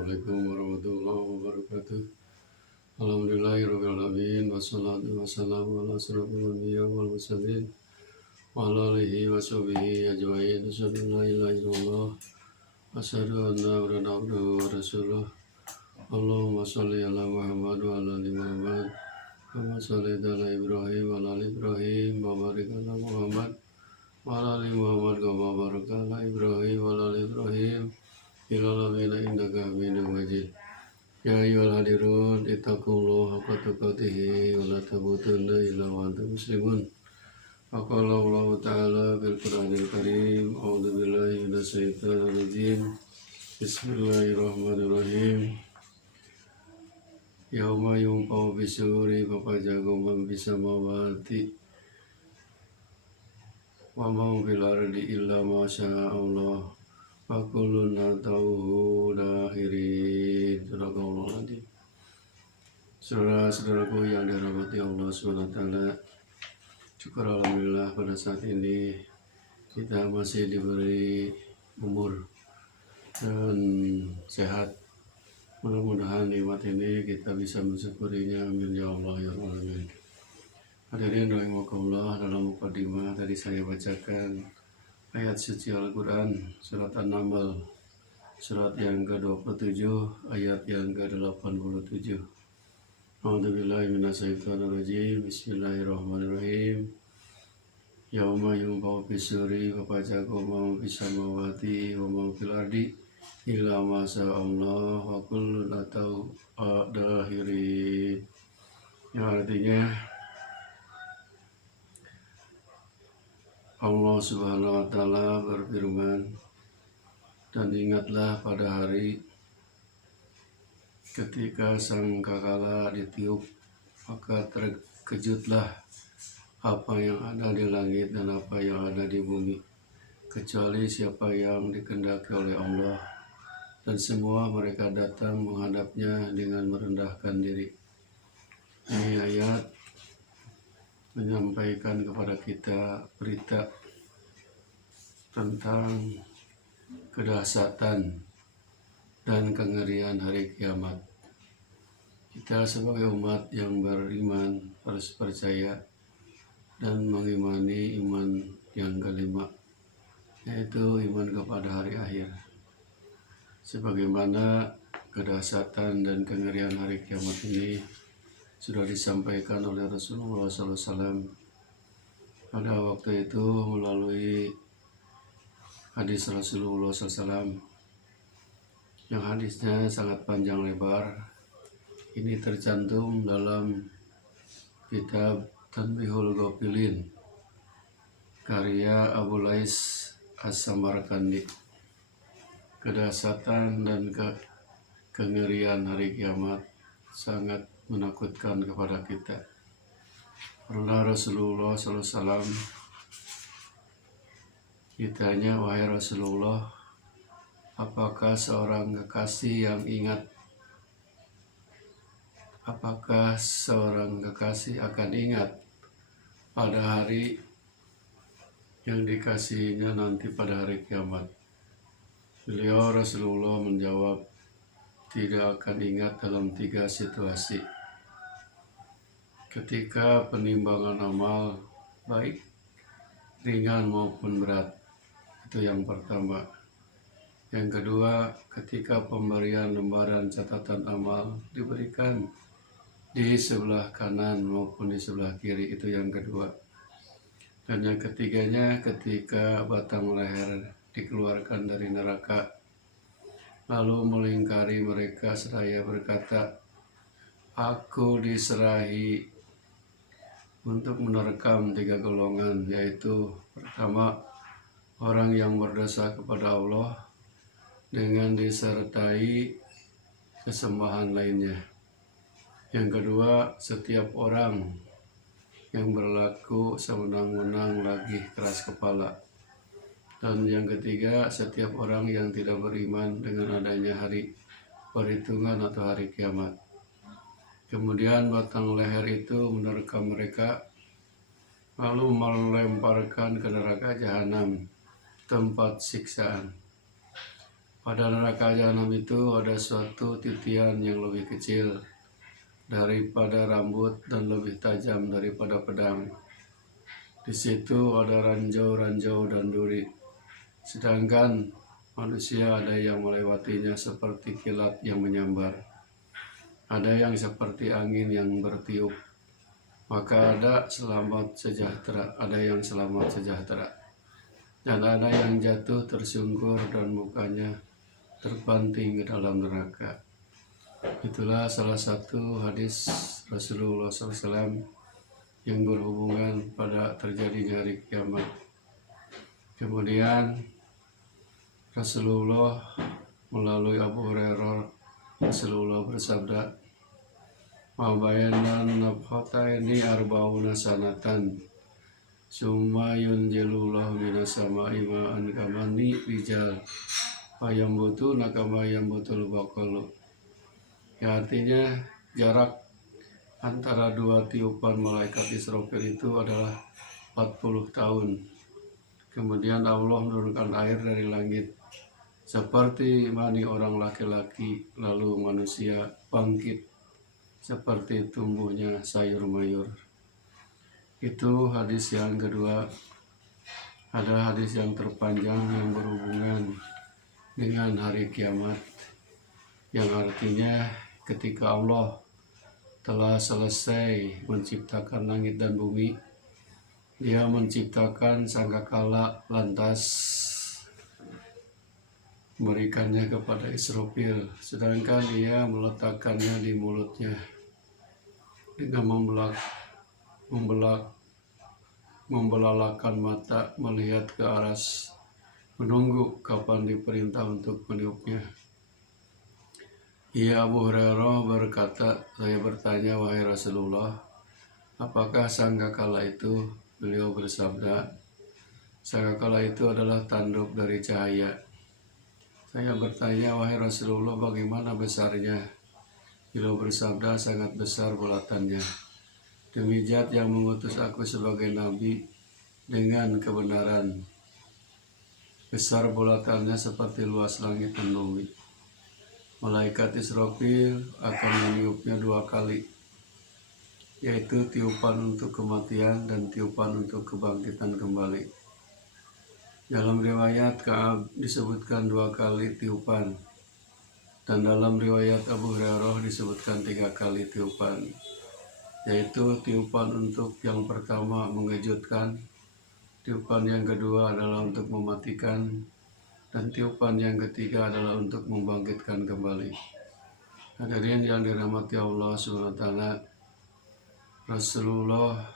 Assalamualaikum warahmatullahi wabarakatuh. Alhamdulillahirabbil alamin wassalatu wassalamu ala asyrofil anbiya'i wal mursalin wa ala alihi washabihi ajmain. Asyhadu an la ilaha illallah wa asyhadu anna Muhammadan abduhu wa rasuluh. Allahumma shalli ala Muhammad wa ala ali Muhammad kama shallaita ala Ibrahim wa ala ali Ibrahim wa barik ala Muhammad wa ala ali Muhammad kama barakta ala Ibrahim wa ala ali Ibrahim fil alamin innaka Hamidum Majid. Ya ayyuhal hadirun ittaqullaha haqqa tuqatih wa la tamutunna illa wa antum muslimun. Qala Allah Ta'ala fil Qur'anil Karim. A'udzu billahi minasy syaithanir rajim. Bismillahirrahmanirrahim. Yauma yunfau bisuri fafajakum man bisamawati wa man fil ardi illa ma syaa Allah. Fakulun atauhu dakhirin. Sadaqallahul adzim. Saudara-saudaraku yang dirahmati Allah SWT, syukur alhamdulillah pada saat ini kita masih diberi umur dan sehat. Mudah-mudahan nikmat ini kita bisa mensyukurinya. Amin ya Allah ya Rabbal alamin. Hadirin rahimakumullah, dalam mukadimah tadi saya bacakan ayat suci Al-Quran surat An-Naml, surat yang ke-27 ayat yang ke-87. A'udzubillahi minasyaitonir rajim. Bismillahirrahmanirrahim. Yauma yunfau bisuri fafajakum man fis samawati wa man fil ardi illa ma syaa Allah wa kullun atau dakhirin. Yang artinya Allah Subhanahu wa Ta'ala berfirman, dan ingatlah pada hari ketika sangkakala ditiup, maka terkejutlah apa yang ada di langit dan apa yang ada di bumi, kecuali siapa yang dikehendaki oleh Allah, dan semua mereka datang menghadapnya dengan merendahkan diri. Ini ayat menyampaikan kepada kita berita tentang kedahsyatan dan kengerian hari kiamat. Kita sebagai umat yang beriman harus percaya dan mengimani iman yang kelima, yaitu iman kepada hari akhir. Sebagaimana kedahsyatan dan kengerian hari kiamat ini sudah disampaikan oleh Rasulullah SAW pada waktu itu melalui hadis Rasulullah SAW, yang hadisnya sangat panjang lebar. Ini tercantum dalam kitab Tanbihul Ghafilin karya Abu Lais As-Samarkandi. Kedahsyatan dan kengerian hari kiamat sangat menakutkan kepada kita. Karena Rasulullah SAW ditanya, wahai Rasulullah, apakah seorang kekasih akan ingat pada hari yang dikasihinya nanti pada hari kiamat? Beliau Rasulullah menjawab, tidak akan ingat dalam 3 situasi. Ketika penimbangan amal, baik ringan maupun berat, itu yang pertama. Yang kedua, ketika pemberian lembaran catatan amal diberikan di sebelah kanan maupun di sebelah kiri, itu yang kedua. Dan yang ketiganya, ketika batang leher dikeluarkan dari neraka, lalu melingkari mereka seraya berkata, aku diserahi untuk menerkam 3 golongan, yaitu pertama, orang yang berdosa kepada Allah dengan disertai kesembahan lainnya. Yang kedua, setiap orang yang berlaku sewenang-wenang lagi keras kepala. Dan yang ketiga, setiap orang yang tidak beriman dengan adanya hari perhitungan atau hari kiamat. Kemudian batang leher itu menerkam mereka, lalu melemparkan ke neraka jahanam, tempat siksaan. Pada neraka jahanam itu ada suatu titian yang lebih kecil daripada rambut dan lebih tajam daripada pedang. Di situ ada ranjau-ranjau dan duri. Sedangkan manusia ada yang melewatinya seperti kilat yang menyambar. Ada yang seperti angin yang bertiup. Maka ada yang selamat sejahtera. Dan ada yang jatuh tersungkur dan mukanya terbanting ke dalam neraka. Itulah salah satu hadis Rasulullah SAW yang berhubungan pada terjadinya hari kiamat. Kemudian Rasulullah melalui Abu Hurairah, Rasulullah bersabda, "Ma bayanan nafhataini arba'una sanatan, summa yunjilullahu minas sama'i ma'an kamani rijal, fayambutu nakama yambutul baqalu." Ya, artinya jarak antara dua tiupan malaikat Israfil itu adalah 40 tahun. Kemudian Allah menurunkan air dari langit seperti mani orang laki-laki, lalu manusia bangkit seperti tumbuhnya sayur mayur. Itu hadis yang kedua. Ada hadis yang terpanjang yang berhubungan dengan hari kiamat, yang artinya ketika Allah telah selesai menciptakan langit dan bumi, Dia menciptakan sangkakala, lantas memberikannya kepada Israfil, sedangkan Dia meletakkannya di mulutnya dengan membelalakan mata melihat ke aras, menunggu kapan diperintah untuk meniupnya. Abu Hurairah berkata, saya bertanya, wahai Rasulullah, apakah sangkakala itu? Beliau bersabda, sangkakala itu adalah tanduk dari cahaya. Saya bertanya, wahai Rasulullah, bagaimana besarnya? Beliau bersabda, sangat besar bulatannya. Demi Zat yang mengutus aku sebagai nabi dengan kebenaran, besar bulatannya seperti luas langit dan bumi. Malaikat Israfil akan meniupnya 2 kali, yaitu tiupan untuk kematian dan tiupan untuk kebangkitan kembali. Dalam riwayat Ka'ab disebutkan 2 kali tiupan, dan dalam riwayat Abu Hurairah disebutkan 3 kali tiupan, yaitu tiupan untuk yang pertama mengejutkan, tiupan yang kedua adalah untuk mematikan, dan tiupan yang ketiga adalah untuk membangkitkan kembali. Hadirin yang dirahmati Allah SWT, Rasulullah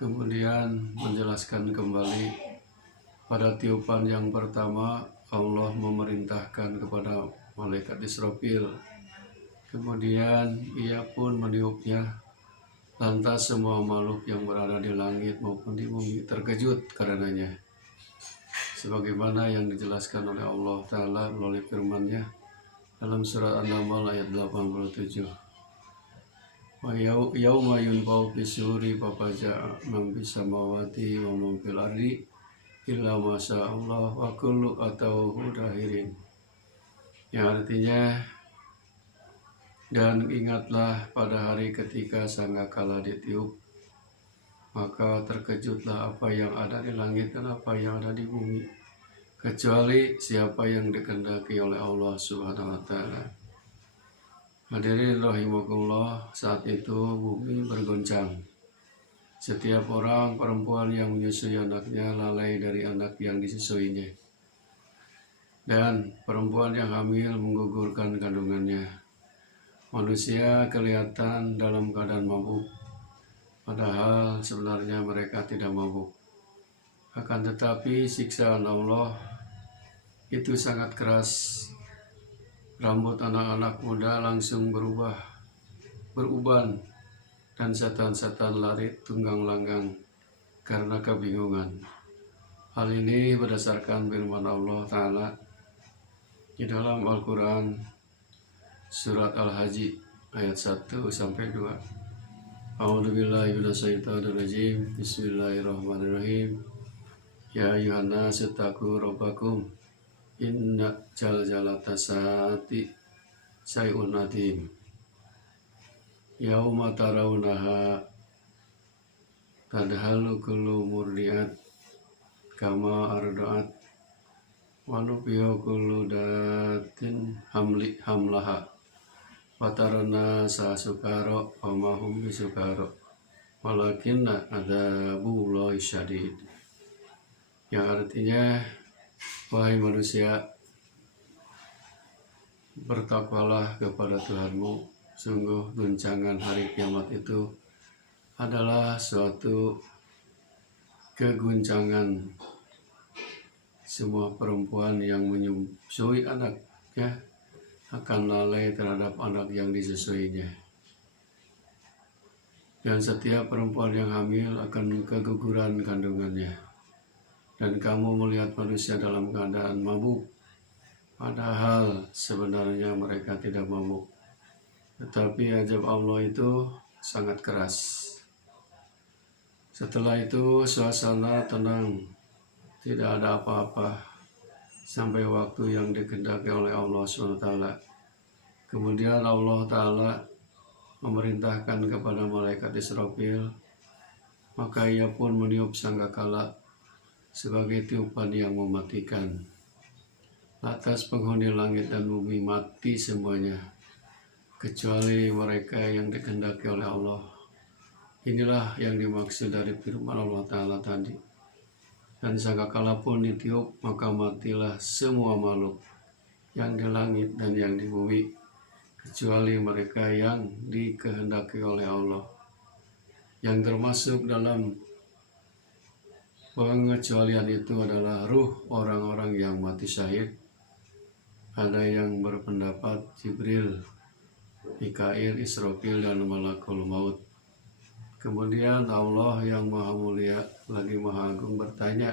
kemudian menjelaskan kembali pada tiupan yang pertama Allah memerintahkan kepada malaikat Israfil. Kemudian ia pun meniupnya, lantas semua makhluk yang berada di langit maupun di bumi terkejut karenanya. Sebagaimana yang dijelaskan oleh Allah Ta'ala melalui firman-Nya dalam surat An-Naml ayat 87. Wa yauma yunfau fisuri fafaja'a man fis samawati wa man fil ardi illa ma syaa Allah wa kullu atauhu dahirin. Yang artinya, dan ingatlah pada hari ketika sangkakala ditiup, maka terkejutlah apa yang ada di langit dan apa yang ada di bumi, kecuali siapa yang dikehendaki oleh Allah Subhanahu wa Ta'ala. Hadirin rahimakumullah, saat itu bumi bergoncang. Setiap orang perempuan yang menyusui anaknya lalai dari anak yang disusuinya, dan perempuan yang hamil menggugurkan kandungannya. Manusia kelihatan dalam keadaan mabuk, padahal sebenarnya mereka tidak mabuk. Akan tetapi siksaan Allah itu sangat keras. Rambut anak-anak muda langsung beruban, dan setan-setan lari tunggang langgang karena kebingungan. Hal ini berdasarkan firman Allah Ta'ala di dalam Al-Quran Surat Al-Haji ayat 1-2. A'udzubillahi minasyaitonirrajim. Bismillahirrahmanirrahim. Ya ayyuhan nasu taqu rabbakum inna jaljalata saati sayun adim yauma tarawunaha tadhalu kullu murdiat kama ardaat wa nufiya kullu datin hamlaha watarana sasukaro wa mahum bisukaro walakinna adzabullahi syadid, yang artinya, wahai manusia, bertakwalah kepada Tuhanmu. Sungguh guncangan hari kiamat itu adalah suatu keguncangan. Semua perempuan yang menyusui anaknya akan lalai terhadap anak yang disusuinya. Dan setiap perempuan yang hamil akan keguguran kandungannya. Dan kamu melihat manusia dalam keadaan mabuk, padahal sebenarnya mereka tidak mabuk. Tetapi azab Allah itu sangat keras. Setelah itu suasana tenang, tidak ada apa-apa sampai waktu yang dikehendaki oleh Allah SWT. Kemudian Allah Ta'ala memerintahkan kepada malaikat Israfil, maka ia pun meniup sangkakala sebagai tiupan yang mematikan. Atas penghuni langit dan bumi mati semuanya, kecuali mereka yang dikehendaki oleh Allah. Inilah yang dimaksud dari firman Allah Ta'ala tadi. Dan sangkakala pun ditiup, maka matilah semua makhluk yang di langit dan yang di bumi, kecuali mereka yang dikehendaki oleh Allah. Yang termasuk dalam pengecualian itu adalah ruh orang-orang yang mati syahid. Ada yang berpendapat Jibril, Mikail, Israfil, dan Malakul Maut. Kemudian Allah yang maha mulia lagi maha agung bertanya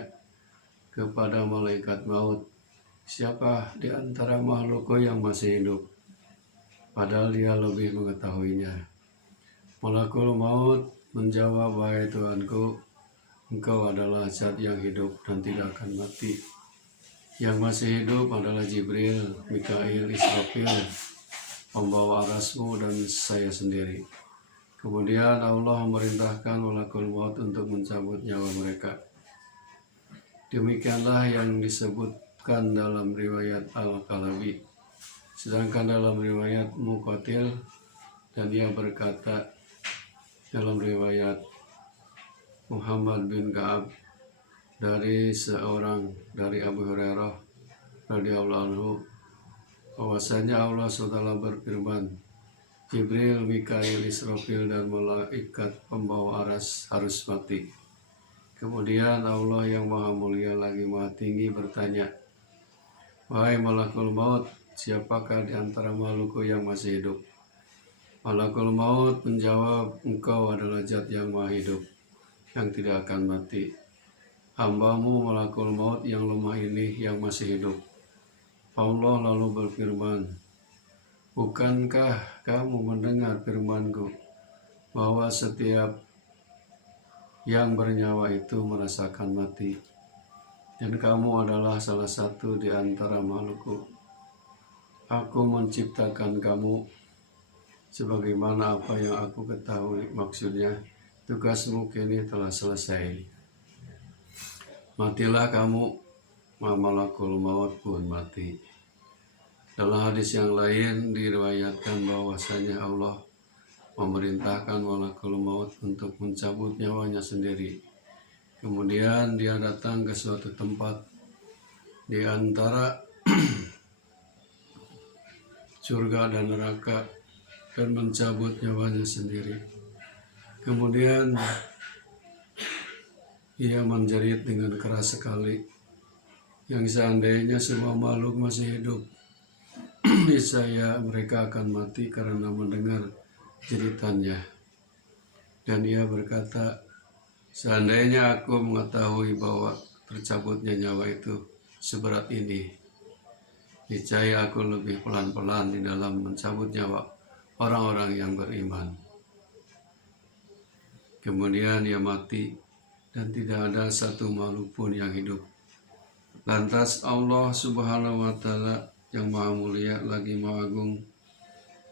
kepada malaikat maut, siapa di antara makhlukku yang masih hidup? Padahal dia lebih mengetahuinya. Malakul Maut menjawab, wahai Tuhanku, Engkau adalah zat yang hidup dan tidak akan mati. Yang masih hidup adalah Jibril, Mikail, Israfil, pembawa arasmu, dan saya sendiri. Kemudian Allah memerintahkan malakul maut untuk mencabut nyawa mereka. Demikianlah yang disebutkan dalam riwayat Al-Kalabi. Sedangkan dalam riwayat Muqatil, dan ia berkata dalam riwayat Muhammad bin Ka'ab dari Abu Hurairah radhiyallahu anhu, bahwasanya Allah SWT berfirman, Jibril, Mikail, Israfil, dan malaikat pembawa aras harus mati. Kemudian Allah yang maha mulia lagi maha tinggi bertanya, wahai malakul maut, siapakah di antara makhlukku yang masih hidup? Malakul maut menjawab, engkau adalah zat yang maha hidup, yang tidak akan mati. Hambamu malakul maut yang lemah ini yang masih hidup. Allah lalu berfirman, bukankah kamu mendengar firmanku bahwa setiap yang bernyawa itu merasakan mati, dan kamu adalah salah satu di antara makhlukku. Aku menciptakan kamu sebagaimana apa yang aku ketahui. Maksudnya, tugasmu kini telah selesai. Matilah kamu, malakul maut pun mati. Dalam hadis yang lain diriwayatkan bahwasanya Allah memerintahkan malakul maut untuk mencabut nyawanya sendiri. Kemudian dia datang ke suatu tempat di antara surga dan neraka dan mencabut nyawanya sendiri. Kemudian ia menjerit dengan keras sekali, yang seandainya semua makhluk masih hidup, niscaya mereka akan mati karena mendengar jeritannya. Dan ia berkata, seandainya aku mengetahui bahwa tercabutnya nyawa itu seberat ini, niscaya aku lebih pelan-pelan di dalam mencabut nyawa orang-orang yang beriman. Kemudian ia mati dan tidak ada satu makhluk pun yang hidup. Lantas Allah Subhanahu wa Ta'ala yang Maha Mulia lagi Maha Agung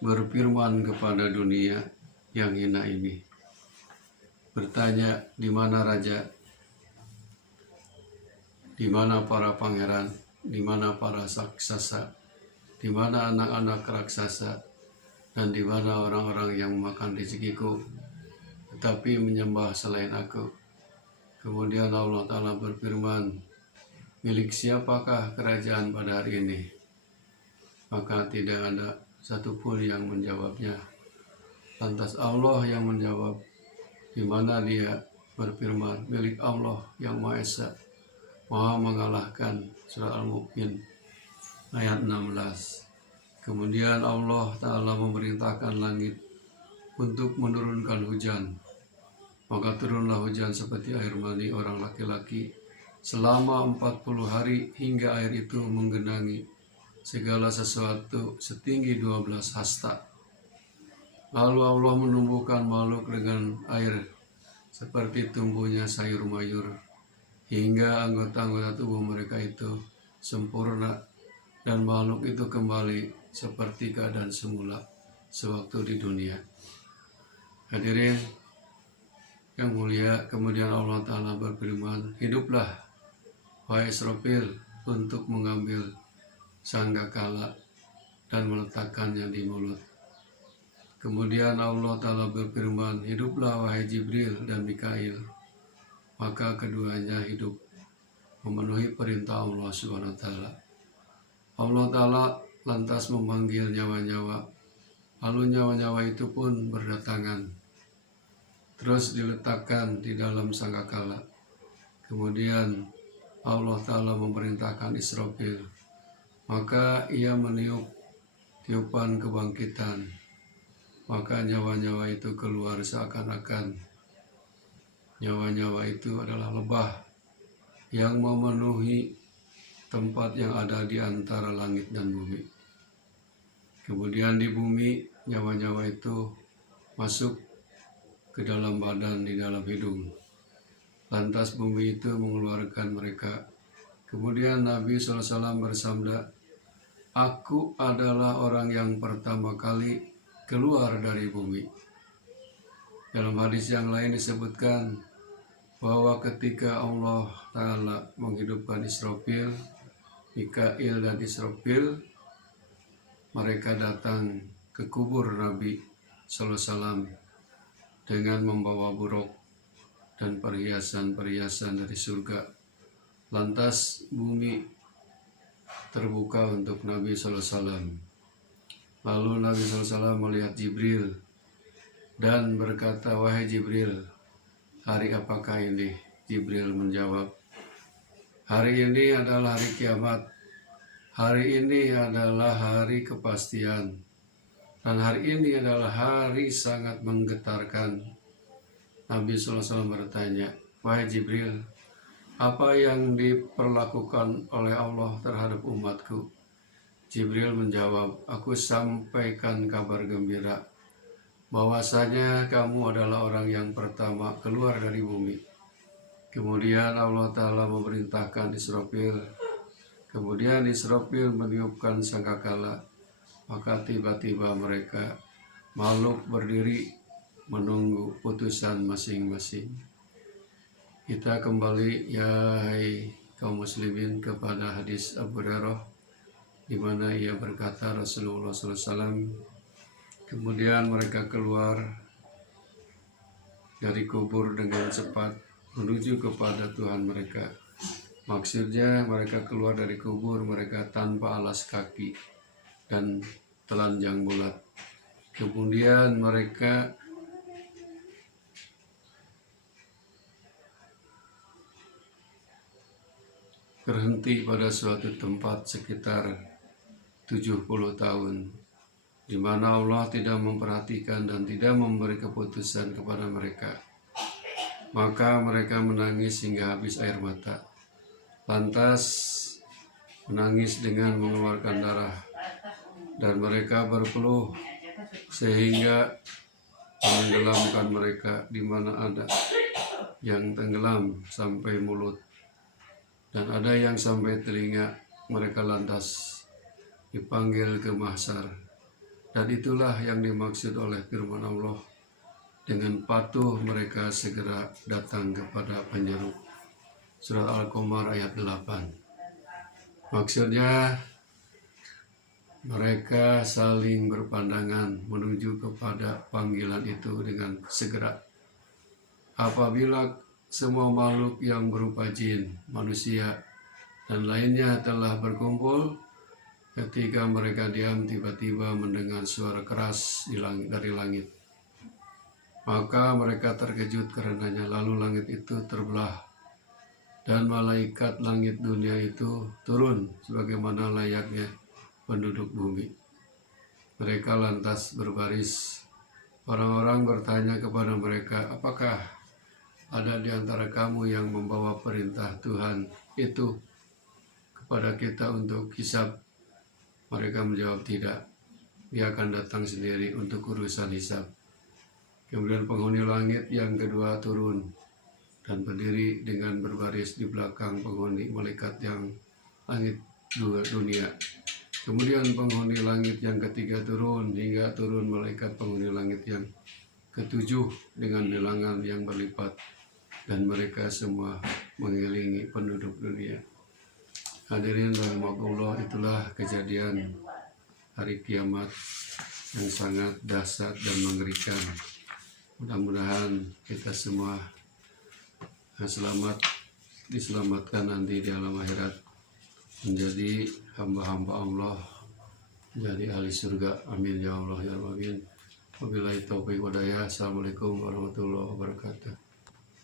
berfirman kepada dunia yang hina ini, bertanya, di mana raja, di mana para pangeran, di mana para raksasa, di mana anak-anak raksasa, dan di mana orang-orang yang makan rezekiku, tetapi menyembah selain aku. Kemudian Allah Ta'ala berfirman, milik siapakah kerajaan pada hari ini? Maka tidak ada satupun yang menjawabnya. Lantas Allah yang menjawab, di mana dia berfirman, milik Allah yang Maha Esa, Maha mengalahkan. Surah Al-Mu'min ayat 16. Kemudian Allah Ta'ala memerintahkan langit untuk menurunkan hujan. Maka turunlah hujan seperti air mani orang laki-laki selama 40 hari hingga air itu menggenangi segala sesuatu setinggi 12 hasta. Lalu Allah menumbuhkan makhluk dengan air seperti tumbuhnya sayur mayur, hingga anggota-anggota tubuh mereka itu sempurna, dan makhluk itu kembali seperti keadaan semula sewaktu di dunia. Hadirin yang mulia, kemudian Allah Ta'ala berfirman, hiduplah wahai Israfil untuk mengambil sangkakala dan meletakkannya di mulut. Kemudian Allah Ta'ala berfirman, hiduplah wahai Jibril dan Mikail. Maka keduanya hidup memenuhi perintah Allah Subhanahu wa Ta'ala. Allah Ta'ala lantas memanggil nyawa-nyawa, lalu nyawa-nyawa itu pun berdatangan, terus diletakkan di dalam sangkakala. Kemudian Allah Ta'ala memerintahkan Israfil, maka ia meniup tiupan kebangkitan, maka nyawa-nyawa itu keluar seakan-akan nyawa-nyawa itu adalah lebah yang memenuhi tempat yang ada di antara langit dan bumi. Kemudian di bumi, nyawa-nyawa itu masuk ke dalam badan, di dalam hidung. Lantas bumi itu mengeluarkan mereka. Kemudian Nabi SAW bersabda, aku adalah orang yang pertama kali keluar dari bumi. Dalam hadis yang lain disebutkan bahwa ketika Allah Ta'ala menghidupkan Israfil, Mikail dan Israfil, mereka datang ke kubur Nabi SAW dengan membawa buruk dan perhiasan-perhiasan dari surga. Lantas bumi terbuka untuk Nabi SAW. Lalu Nabi SAW melihat Jibril dan berkata, wahai Jibril, hari apakah ini? Jibril menjawab, hari ini adalah hari kiamat. Hari ini adalah hari kepastian. Dan hari ini adalah hari sangat menggetarkan. Nabi SAW bertanya, wahai Jibril, apa yang diperlakukan oleh Allah terhadap umatku? Jibril menjawab, aku sampaikan kabar gembira, bahwasanya kamu adalah orang yang pertama keluar dari bumi. Kemudian Allah Ta'ala memerintahkan Israfil. Kemudian Israfil meniupkan sangkakala. Maka tiba-tiba mereka makhluk berdiri menunggu putusan masing-masing. Kita kembali ya kaum muslimin kepada hadis Abu Hurairah, di mana ia berkata Rasulullah SAW, kemudian mereka keluar dari kubur dengan cepat menuju kepada Tuhan mereka. Maksudnya mereka keluar dari kubur mereka tanpa alas kaki dan telanjang bulat. Kemudian mereka berhenti pada suatu tempat sekitar 70 tahun, di mana Allah tidak memperhatikan dan tidak memberi keputusan kepada mereka. Maka mereka menangis hingga habis air mata. Lantas menangis dengan mengeluarkan darah, dan mereka berpeluh sehingga menenggelamkan mereka, di mana ada yang tenggelam sampai mulut. Dan ada yang sampai telinga mereka lantas dipanggil ke mahsyar. Dan itulah yang dimaksud oleh firman Allah, dengan patuh mereka segera datang kepada penyeru. Surat Al-Qamar ayat 8. Maksudnya mereka saling berpandangan menuju kepada panggilan itu dengan segera. Apabila semua makhluk yang berupa jin, manusia, dan lainnya telah berkumpul, ketika mereka diam, tiba-tiba mendengar suara keras dari langit. Maka mereka terkejut karenanya, lalu langit itu terbelah, dan malaikat langit dunia itu turun sebagaimana layaknya penduduk bumi. Mereka lantas berbaris. Orang-orang bertanya kepada mereka, apakah ada di antara kamu yang membawa perintah Tuhan itu kepada kita untuk hisab? Mereka menjawab, tidak. Dia akan datang sendiri untuk urusan hisab. Kemudian penghuni langit yang kedua turun dan berdiri dengan berbaris di belakang penghuni malaikat yang langit dunia. Kemudian penghuni langit yang ketiga turun, hingga turun malaikat penghuni langit yang ketujuh dengan bilangan yang berlipat, dan mereka semua mengelilingi penduduk dunia. Hadirin rahimakumullah, itulah kejadian hari kiamat yang sangat dahsyat dan mengerikan. Mudah-mudahan kita semua diselamatkan nanti di alam akhirat, menjadi hamba-hamba Allah, menjadi ahli surga. Amin ya Allah ya Rabbin. Wabillahi taufiq wa hidayah. Assalamualaikum warahmatullahi wabarakatuh.